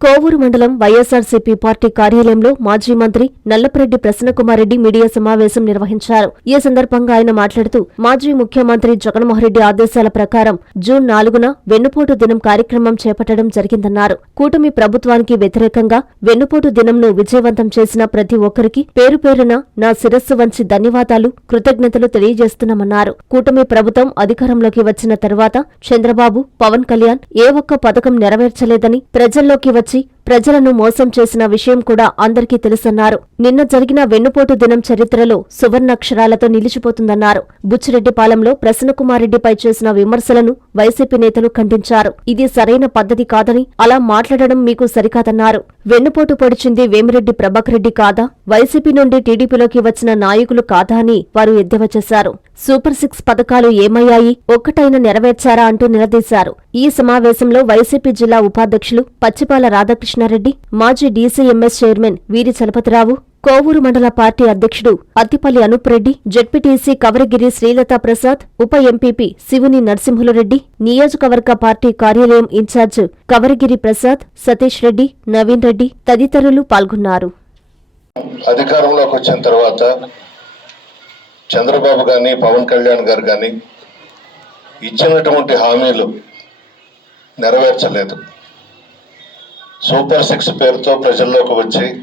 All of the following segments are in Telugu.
కోవూరు మండలం వైఎస్ఆర్సీపీ పార్టీ కార్యాలయంలో మాజీ మంత్రి నల్లపరెడ్డి ప్రసన్నకుమారెడ్డి మీడియా సమావేశం నిర్వహించారు. ఈ సందర్భంగా ఆయన మాట్లాడుతూ మాజీ ముఖ్యమంత్రి జగన్మోహన్రెడ్డి ఆదేశాల ప్రకారం జూన్ నాలుగున వెన్నుపోటు దినం కార్యక్రమం చేపట్టడం జరిగిందన్నారు. కూటమి ప్రభుత్వానికి వ్యతిరేకంగా వెన్నుపోటు దినంను విజయవంతం చేసిన ప్రతి ఒక్కరికి పేరు పేరున నా శిరస్సు వంచి ధన్యవాదాలు కృతజ్ఞతలు తెలియజేస్తున్నామన్నారు. కూటమి ప్రభుత్వం అధికారంలోకి వచ్చిన తర్వాత చంద్రబాబు పవన్ కళ్యాణ్ ఏ ఒక్క పథకం నెరవేర్చలేదని ప్రజల్లోకి వచ్చి gì ప్రజలను మోసం చేసిన విషయం కూడా అందరికీ తెలుసన్నారు. నిన్న జరిగిన వెన్నుపోటు దినం చరిత్రలో సువర్ణాక్షరాలతో నిలిచిపోతుందన్నారు. బుచ్చిరెడ్డిపాలెంలో ప్రసన్నకుమారెడ్డిపై చేసిన విమర్శలను వైసీపీ నేతలు ఖండించారు. ఇది సరైన పద్ధతి కాదని అలా మాట్లాడడం మీకు సరికాదన్నారు. వెన్నుపోటు పొడిచింది వేమిరెడ్డి ప్రభాకర్ రెడ్డి కాదా? వైసీపీ నుండి టీడీపీలోకి వచ్చిన నాయకులు కాదా అని వారు ఎద్దేవా చేశారు. సూపర్ సిక్స్ పథకాలు ఏమయ్యాయి? ఒక్కటైనా నెరవేర్చారా అంటూ నిలదీశారు. ఈ సమావేశంలో వైసీపీ జిల్లా ఉపాధ్యక్షులు పచ్చిపాల రాధాకృష్ణారెడ్డి మాజీ డీసీఎంఎస్ చైర్మన్ వీరి చలపతిరావు కోవూరు మండల పార్టీ అధ్యక్షుడు అత్తిపల్లి అనూప్రెడ్డి జెడ్పీటీసీ కవరగిరి శ్రీలతా ప్రసాద్ ఉప ఎంపీపీ శివుని నరసింహులరెడ్డి నియోజకవర్గ పార్టీ కార్యాలయం ఇన్ఛార్జ్ కవరగిరి ప్రసాద్ సతీష్ రెడ్డి నవీన్ రెడ్డి తదితరులు పాల్గొన్నారు. అధికారంలోకి వచ్చిన తర్వాత చంద్రబాబు గాని పవన్ కళ్యాణ్ గారు కానీ ఇచ్చినటువంటి హామీలు నెరవేర్చలేదు. సూపర్ సిక్స్ పేరుతో ప్రజల్లోకి వచ్చి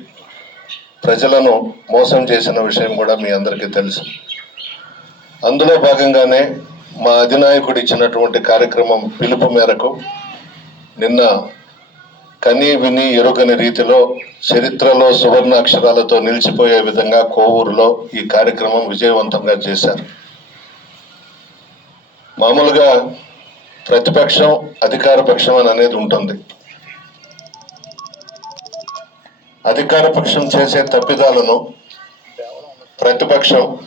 ప్రజలను మోసం చేసిన విషయం కూడా మీ అందరికీ తెలుసు. అందులో భాగంగానే మా అధినాయకుడు ఇచ్చినటువంటి కార్యక్రమం పిలుపు మేరకు నిన్న కని విని ఎరుగని రీతిలో చరిత్రలో సువర్ణ అక్షరాలతో నిలిచిపోయే విధంగా కోవూరులో ఈ కార్యక్రమం విజయవంతంగా చేశారు. మామూలుగా ప్రతిపక్షం అధికార పక్షం అని అనేది ఉంటుంది. అధికార పక్షం చేసే తప్పిదాలను ప్రతిపక్షం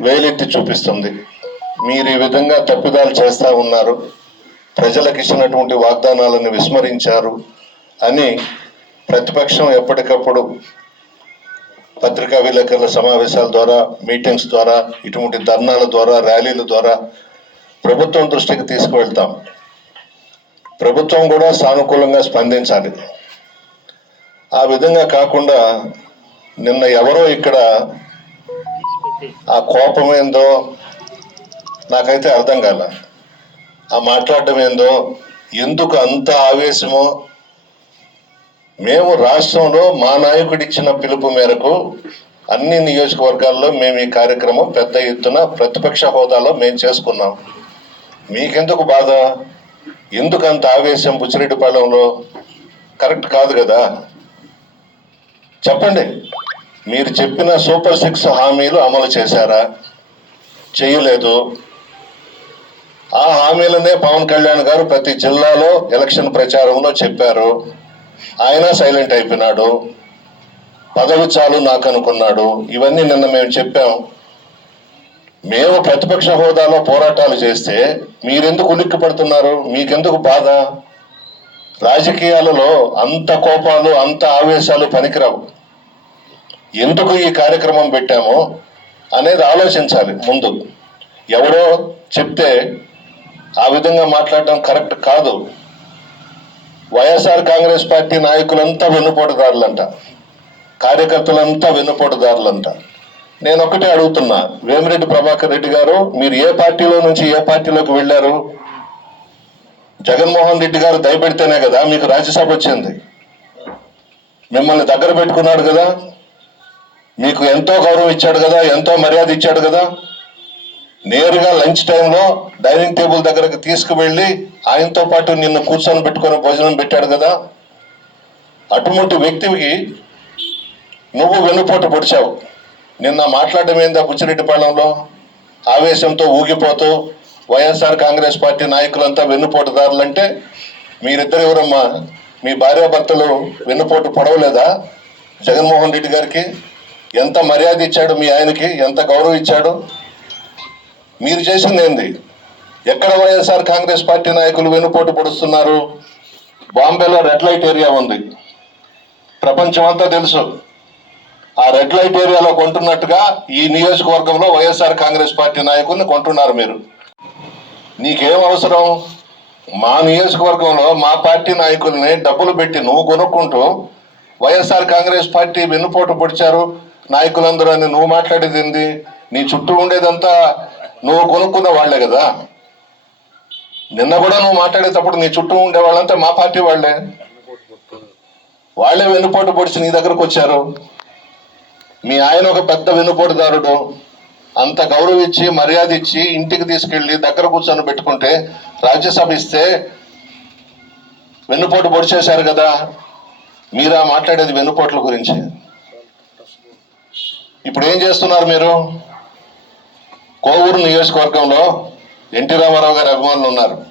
వేలెత్తి చూపిస్తుంది. మీరు ఈ విధంగా తప్పిదాలు చేస్తూ ఉన్నారు. ప్రజలకు ఇచ్చినటువంటి వాగ్దానాలను విస్మరించారు అని ప్రతిపక్షం ఎప్పటికప్పుడు పత్రికా విలేకరుల సమావేశాల ద్వారా మీటింగ్స్ ద్వారా ఇటువంటి ధర్నాల ద్వారా ర్యాలీల ద్వారా ప్రభుత్వం దృష్టికి తీసుకువెళ్తాం. ప్రభుత్వం కూడా సానుకూలంగా స్పందించాలి. ఆ విధంగా కాకుండా నిన్న ఎవరో ఇక్కడ ఆ కోపం ఏందో నాకైతే అర్థం కాల. ఆ మాట్లాడడం ఏందో ఎందుకు అంత ఆవేశమో మేము రాష్ట్రంలో మా నాయకుడు ఇచ్చిన పిలుపు మేరకు అన్ని నియోజకవర్గాల్లో మేము ఈ కార్యక్రమం పెద్ద ఎత్తున ప్రతిపక్ష హోదాలో మేము చేసుకున్నాం. మీకెందుకు బాధ? ఎందుకు అంత ఆవేశం బుచ్చిరెడ్డిపాలెంలో? కరెక్ట్ కాదు కదా? చెప్పండి. మీరు చెప్పిన సూపర్ సిక్స్ హామీలు అమలు చేశారా? చేయలేదు. ఆ హామీలనే పవన్ కళ్యాణ్ గారు ప్రతి జిల్లాలో ఎలక్షన్ ప్రచారంలో చెప్పారు. ఆయన సైలెంట్ అయిపోయినాడు. పదవి చాలు నాకు అనుకున్నాడు ఇవన్నీ నిన్న మేము చెప్పాం. మేము ప్రతిపక్ష హోదాలో పోరాటాలు చేస్తే మీరెందుకు ఉలిక్కి పడుతున్నారు మీకెందుకు బాధ? రాజకీయాలలో అంత కోపాలు అంత ఆవేశాలు పనికిరావు. ఎందుకు ఈ కార్యక్రమం పెట్టామో అనేది ఆలోచించాలి ముందు. ఎవడో చెప్తే ఆ విధంగా మాట్లాడడం కరెక్ట్ కాదు. వైఎస్ఆర్ కాంగ్రెస్ పార్టీ నాయకులంతా వెన్నుపోటుదారులంట. కార్యకర్తలంతా వెన్నుపోటుదారులంట. నేను ఒకటే అడుగుతున్నా. వేమిరెడ్డి ప్రభాకర్ రెడ్డి గారు మీరు ఏ పార్టీలో నుంచి ఏ పార్టీలోకి వెళ్ళారు? జగన్మోహన్ రెడ్డి గారు దయపెడితేనే కదా మీకు రాజ్యసభ వచ్చింది. మిమ్మల్ని దగ్గర పెట్టుకున్నాడు కదా. మీకు ఎంతో గౌరవం ఇచ్చాడు కదా ఎంతో మర్యాద ఇచ్చాడు కదా. నేరుగా లంచ్ టైంలో డైనింగ్ టేబుల్ దగ్గరకు తీసుకువెళ్ళి ఆయనతో పాటు నిన్ను కూర్చొని పెట్టుకొని భోజనం పెట్టాడు కదా. అటువంటి వ్యక్తికి నువ్వు వెన్నుపోటు పొడిచావు. నిన్న మాట్లాడడం ఏందా బుచ్చిరెడ్డిపాళెంలో ఆవేశంతో ఊగిపోతూ వైఎస్ఆర్ కాంగ్రెస్ పార్టీ నాయకులంతా వెన్నుపోటుదారులంటే మీరిద్దరు ఎవరమ్మా మీ భార్యాభర్తలు వెన్నుపోటు పొడవలేదా? జగన్మోహన్ రెడ్డి గారికి ఎంత మర్యాద ఇచ్చాడు మీ ఆయనకి? ఎంత గౌరవం ఇచ్చాడు? మీరు చేసింది ఏంది? ఎక్కడ వైఎస్ఆర్ కాంగ్రెస్ పార్టీ నాయకులు వెన్నుపోటు పొడుస్తున్నారు? బాంబేలో రెడ్ లైట్ ఏరియా ఉంది. ప్రపంచం అంతా తెలుసు. ఆ రెడ్ లైట్ ఏరియాలో కొంటున్నట్టుగా ఈ నియోజకవర్గంలో వైఎస్ఆర్ కాంగ్రెస్ పార్టీ నాయకుల్ని కొంటున్నారు మీరు. నీకేం అవసరం? మా నియోజకవర్గంలో మా పార్టీ నాయకుల్ని డబ్బులు పెట్టి నువ్వు కొనుక్కుంటూ వైఎస్ఆర్ కాంగ్రెస్ పార్టీ వెన్నుపోటు పొడిచారు. నాయకులందరూ అని నువ్వు మాట్లాడేది ఏంది? నీ చుట్టూ ఉండేదంతా నువ్వు కొనుక్కున్న వాళ్ళే కదా. నిన్న కూడా నువ్వు మాట్లాడేటప్పుడు నీ చుట్టూ ఉండే వాళ్ళంతా మా పార్టీ వాళ్ళే. వాళ్ళే వెన్నుపోటు పొడిచి నీ దగ్గరకు వచ్చారు. మీ ఆయన ఒక పెద్ద వెన్నుపోటుదారుడు. అంత గౌరవ ఇచ్చి మర్యాద ఇచ్చి ఇంటికి తీసుకెళ్ళి దగ్గర కూర్చొని పెట్టుకుంటే రాజ్యసభ ఇస్తే వెన్నుపోటు పొడిచేశారు కదా. మీరా మాట్లాడేది వెన్నుపోట్ల గురించి. ఇప్పుడు ఏం చేస్తున్నారు మీరు? కోవూరు నియోజకవర్గంలో ఎన్టీ రామారావు గారి అభిమానులు ఉన్నారు.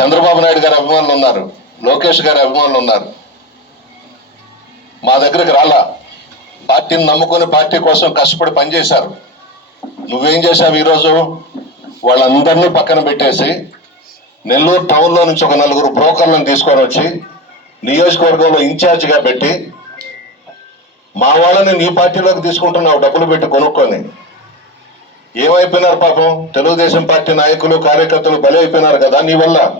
చంద్రబాబు నాయుడు గారి అభిమానులు ఉన్నారు. లోకేష్ గారి అభిమానులు ఉన్నారు. మా దగ్గరికి రాలా. పార్టీని నమ్ముకొని పార్టీ కోసం కష్టపడి పనిచేశారు. నువ్వేం చేశావు ఈరోజు? వాళ్ళందరినీ పక్కన పెట్టేసి నెల్లూరు టౌన్లో నుంచి ఒక నలుగురు బ్రోకర్లను తీసుకొని వచ్చి నియోజకవర్గంలో ఇన్ఛార్జిగా పెట్టి మా వాళ్ళని నీ పార్టీలోకి తీసుకుంటున్నావు డబ్బులు పెట్టి కొనుక్కొని. ఏమైపోయినారు పాపం? తెలుగుదేశం పార్టీ నాయకులు కార్యకర్తలు బలైపోయినారు అయిపోయినారు కదా నీ వల్ల.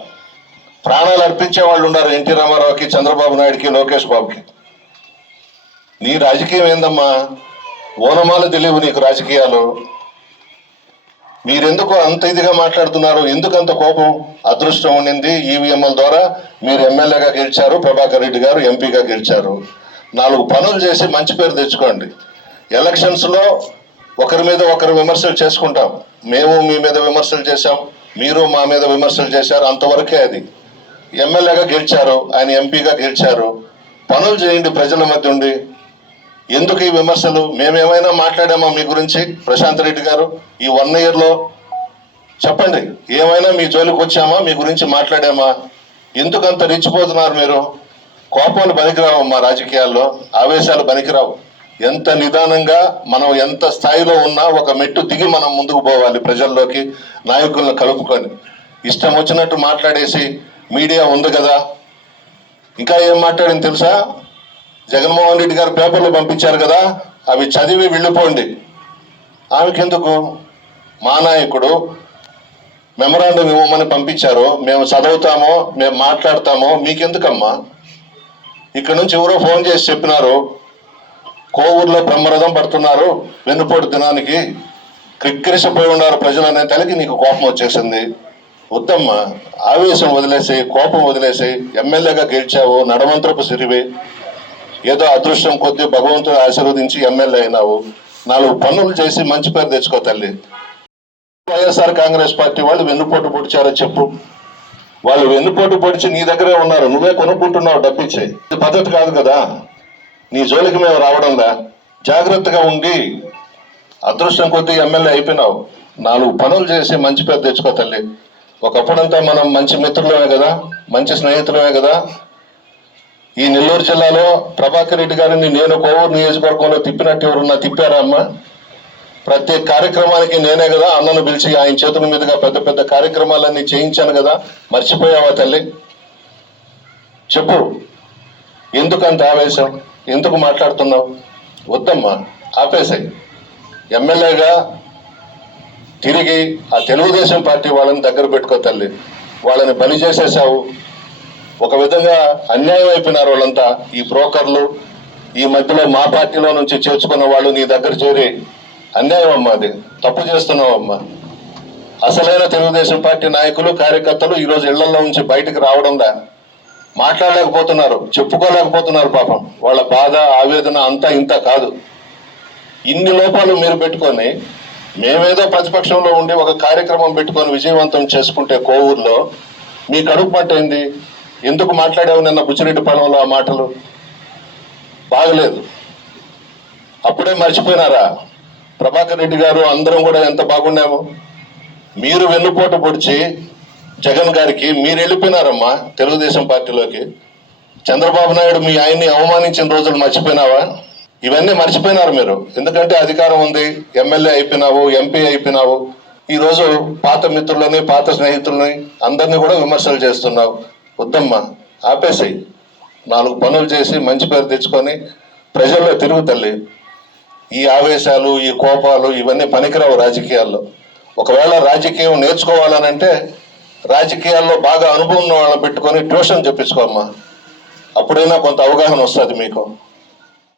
ప్రాణాలు అర్పించే వాళ్ళు ఉన్నారు ఎన్టీ రామారావుకి చంద్రబాబు నాయుడుకి లోకేష్ బాబుకి. నీ రాజకీయం ఏందమ్మా? ఓనమాలు తెలియవు నీకు రాజకీయాలు. మీరెందుకు అంత ఇదిగా మాట్లాడుతున్నారు? ఎందుకు అంత కోపం అదృష్టం ఉండింది ఈవీఎంల ద్వారా? మీరు ఎమ్మెల్యేగా గెలిచారు ప్రభాకర్ రెడ్డి గారు ఎంపీగా గెలిచారు. నాలుగు పనులు చేసి మంచి పేరు తెచ్చుకోండి. ఎలక్షన్స్లో ఒకరి మీద ఒకరు విమర్శలు చేసుకుంటాం. మేము మీ మీద విమర్శలు చేశాం మీరు మా మీద విమర్శలు చేశారు అంతవరకే అది. ఎమ్మెల్యేగా గెలిచారు ఆయన ఎంపీగా గెలిచారు. పనులు చేయండి ప్రజల మధ్య ఉండి. ఎందుకు ఈ విమర్శలు? మేమేమైనా మాట్లాడామా మీ గురించి? ప్రశాంత్ రెడ్డి గారు ఈ వన్ ఇయర్లో చెప్పండి. ఏమైనా మీ జోలికి వచ్చామా? మీ గురించి మాట్లాడామా? ఎందుకు అంత రెచ్చిపోతున్నారు మీరు? కోపాలు పనికిరావు మా రాజకీయాల్లో ఆవేశాలు పనికిరావు. ఎంత నిదానంగా మనం ఎంత స్థాయిలో ఉన్నా ఒక మెట్టు దిగి మనం ముందుకు పోవాలి ప్రజల్లోకి నాయకులను కలుపుకొని. ఇష్టం వచ్చినట్టు మాట్లాడేసి మీడియా ఉంది కదా? ఇంకా ఏం మాట్లాడింది తెలుసా? జగన్మోహన్ రెడ్డి గారు పేపర్లు పంపించారు కదా అవి చదివి వెళ్ళిపోండి. ఆమెకెందుకు? మా నాయకుడు మెమరాండం ఇవ్వమని పంపించారు. మేము చదువుతామో మేము మాట్లాడతామో. మీకెందుకమ్మా? ఇక్కడ నుంచి ఎవరో ఫోన్ చేసి చెప్పినారు. కోవూరులో బ్రహ్మరథం పడుతున్నారు. వెన్నుపోటు దినానికి క్రిక్కిరిసిపోయి ఉన్నారు ప్రజలు అనే తలకి నీకు కోపం వచ్చేసింది. వద్దమ్మా ఆవేశం వదిలేసి కోపం వదిలేసి ఎమ్మెల్యేగా గెలిచావు నడమంత్రపు సిరివి. ఏదో అదృష్టం కొద్దీ భగవంతుడు ఆశీర్వదించి ఎమ్మెల్యే అయినావు. నాలుగు పనులు చేసి మంచి పేరు తెచ్చుకో తల్లి. వైఎస్ఆర్ కాంగ్రెస్ పార్టీ వాళ్ళు వెన్నుపోటు పొడిచారో చెప్పు. వాళ్ళు వెన్నుపోటు పొడిచి నీ దగ్గరే ఉన్నారు. నువ్వే కొనుక్కుంటున్నావు డబ్బిచ్చి ఇది పద్ధతి కాదు కదా. నీ జోలికి మేము రావడంలా జాగ్రత్తగా ఉండి అదృష్టం కొద్దీ ఎమ్మెల్యే అయిపోయినావు. నాలుగు పనులు చేసి మంచి పేరు తెచ్చుకో తల్లి. ఒకప్పుడంతా మనం మంచి మిత్రులమే కదా. మంచి స్నేహితులమే కదా. ఈ నెల్లూరు జిల్లాలో ప్రభాకర్ రెడ్డి గారిని నేను కోవూరు నియోజకవర్గంలో తిప్పినట్టు ఎవరున్నా తిప్పారా అమ్మా? ప్రతి కార్యక్రమానికి నేనే కదా అన్నను పిలిచి ఆయన చేతుల మీదుగా పెద్ద పెద్ద కార్యక్రమాలన్నీ చేయించాను కదా. మర్చిపోయావా తల్లి? చెప్పు. ఎందుకంత ఆవేశం? ఎందుకు మాట్లాడుతున్నావు? వద్దమ్మా ఆపేసాయి. ఎమ్మెల్యేగా తిరిగి ఆ తెలుగుదేశం పార్టీ వాళ్ళని దగ్గర పెట్టుకో తల్లి. వాళ్ళని బలి చేసేసావు. ఒక విధంగా అన్యాయం అయిపోయినారు వాళ్ళంతా. ఈ బ్రోకర్లు ఈ మధ్యలో మా పార్టీలో నుంచి చేర్చుకున్న వాళ్ళు నీ దగ్గర చేరి అన్యాయం అమ్మా అది. తప్పు చేస్తున్నావమ్మా అసలైన తెలుగుదేశం పార్టీ నాయకులు కార్యకర్తలు ఈరోజు ఇళ్ళలో నుంచి బయటకు రావడంలా మాట్లాడలేకపోతున్నారు చెప్పుకోలేకపోతున్నారు పాపం. వాళ్ళ బాధ ఆవేదన అంతా ఇంత కాదు. ఇన్ని లోపాలు మీరు పెట్టుకొని మేమేదో ప్రతిపక్షంలో ఉండి ఒక కార్యక్రమం పెట్టుకొని విజయవంతం చేసుకుంటే కోవూరులో మీ కడుపు పట్టేంది? ఎందుకు మాట్లాడావు నిన్న బుచ్చిరెడ్డి పొలంలో ఆ మాటలు? బాగలేదు. అప్పుడే మర్చిపోయినారా? ప్రభాకర్ రెడ్డి గారు అందరం కూడా ఎంత బాగున్నాము? మీరు వెన్నుపోటు పొడిచి జగన్ గారికి మీరు వెళ్ళిపోయినారమ్మా తెలుగుదేశం పార్టీలోకి. చంద్రబాబు నాయుడు మీ ఆయన్ని అవమానించిన రోజులు మర్చిపోయినావా? ఇవన్నీ మర్చిపోయినారు మీరు. ఎందుకంటే అధికారం ఉంది ఎమ్మెల్యే అయిపోయినావు ఎంపీ అయిపోయినావు. ఈరోజు పాత మిత్రులని పాత స్నేహితులని అందరినీ కూడా విమర్శలు చేస్తున్నావు. వద్దమ్మా ఆపేసాయి. నాలుగు పనులు చేసి మంచి పేరు తెచ్చుకొని ప్రజల్లో తిరుగు తల్లి. ఈ ఆవేశాలు ఈ కోపాలు ఇవన్నీ పనికిరావు రాజకీయాల్లో. ఒకవేళ రాజకీయం నేర్చుకోవాలనంటే రాజకీయాల్లో బాగా అనుభవం వాళ్ళని పెట్టుకొని ట్యూషన్ చెప్పించుకోమ్మా. అప్పుడైనా కొంత అవగాహన వస్తుంది మీకు.